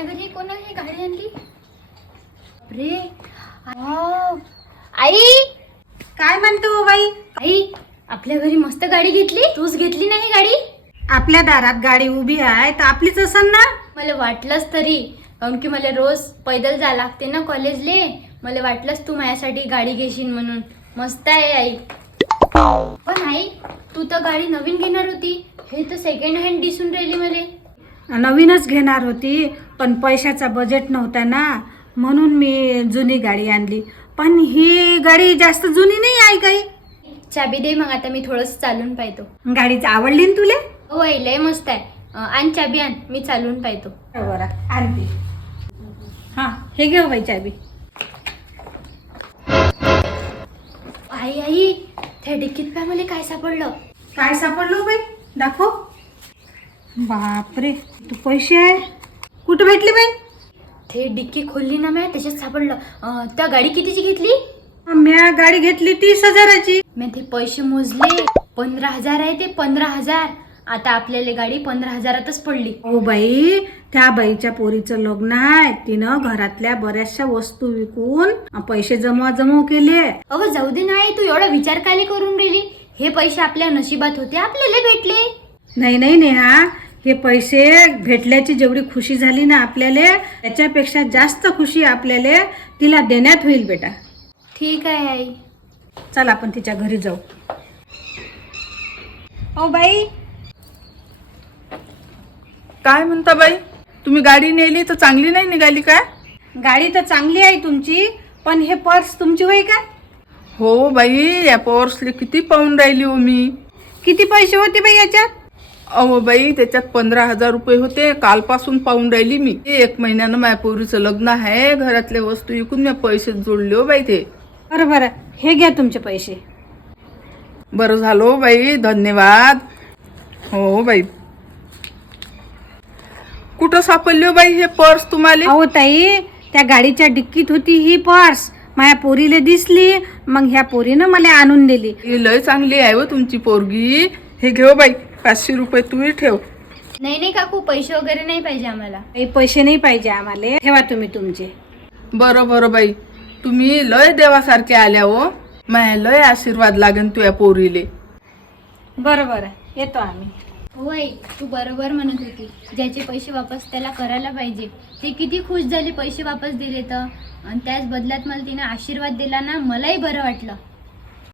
आपल्या घरी कोणाने गाडी आणली? रे आई, काय म्हणतो बाई? आई आपल्या घरी मस्त गाडी घेतली. तूच घेतली नाही गाडी? आपल्या दारात गाडी उभी आहे तर आपलीच असन ना. मला वाटलंच तरी, कारण की मला रोज पैदल जा लागते ना कॉलेजले. मला वाटलंच तू माझ्यासाठी गाडी घेशील म्हणून. मस्त आहे आई. पण आई, तू तर गाडी नवीन घेणार होती, हे तर सेकंड हँड दिसून राहिली मला. नवीनच घेणार होती पण पैशाचा बजेट नव्हता ना, म्हणून मी जुनी गाडी आणली. पण ही गाडी जास्त जुनी नाही आहे काही. चाबी दे मग, आता मी थोडंसं चालून पाहतो. गाडीच आवडली ना तुले? हो आई, लय मस्त आहे. आण चाबी आण, मी चालून पाहतो. बरं आणते. हा हे घेऊ बाई चाबी. आई आई, त्या डिक्कीत पहा मला काय सापडलं. काय सापडलो बाई? दाखव. बापरे, तू पैसे आहे. कुठं भेटली बाई? ते डिक्की खोलली ना मी, त्याच्यात सापडलं. त्या गाडी कितीची घेतली? म्या गाडी घेतली 30,000ची. मी ते पैसे मोजले, 15,000 आहे ते. 15,000. आता आपल्याला गाडी 15,000तच पडली. हो बाई, त्या बाईच्या पोरीचं लग्न आहे. तिनं घरातल्या बऱ्याचशा वस्तू विकून पैसे जमव केले. अहो जाऊ दे नाही, तू एवढा विचार काय करून राहिली? हे पैसे आपल्या नशिबात होते, आपल्याला भेटले. नाही नेहा, हे पैसे भेटल्याची जेवढी खुशी झाली ना आपल्याला, त्याच्यापेक्षा जास्त खुशी आपल्याला तिला देण्यात होईल बेटा. ठीक आहे आई. चल आपण तिच्या घरी जाऊ. ओ बाई, काय म्हणता बाई? तुम्ही गाडी नेली तर चांगली नाही निघाली काय? गाडी तर चांगली आहे तुमची, पण हे पर्स तुमची होय का? हो बाई, या पर्सले किती पाहून राहिली हो मी. किती पैसे होते बाई याच्यात? अहो बाई, त्याच्यात 15,000 रुपये होते. कालपासून पाहून राहिली मी. 1 महिन्यानं माझ्या पोरीचं लग्न आहे. घरातल्या वस्तू विकून मी पैसे जोडले हो बाई. ते बरं हे घ्या तुमचे पैसे. बरं झालं हो बाई, धन्यवाद. हो बाई. कुठं सापडली हो बाई हे पर्स तुम्हाला? अहो ताई, त्या गाडीच्या डिक्कीत होती ही पर्स. माझ्या पोरीला दिसली, मग ह्या पोरीनं मला आणून दिली. ही लय चांगली आहे हो तुमची पोरगी. हे घेऊ बाई, 500 रुपये तूही ठेव. नाही काकू, पैसे वगैरे नाही पाहिजे आम्हाला. काही पैसे नाही पाहिजे आम्हाला. ठेवा तुम्ही तुमचे. बरं बाई, तुम्ही लय देवासारखे आल्या हो. माय लय आशीर्वाद लागेल तुझ्या पोरीले. बरं येतो आम्ही. हो आई, तू बरोबर म्हणत होती. ज्याचे पैसे वापस त्याला करायला पाहिजे. ते किती खुश झाले पैसे वापस दिले तर, आणि त्याच बदल्यात मला तिने आशीर्वाद दिला ना, मलाही बरं वाटलं.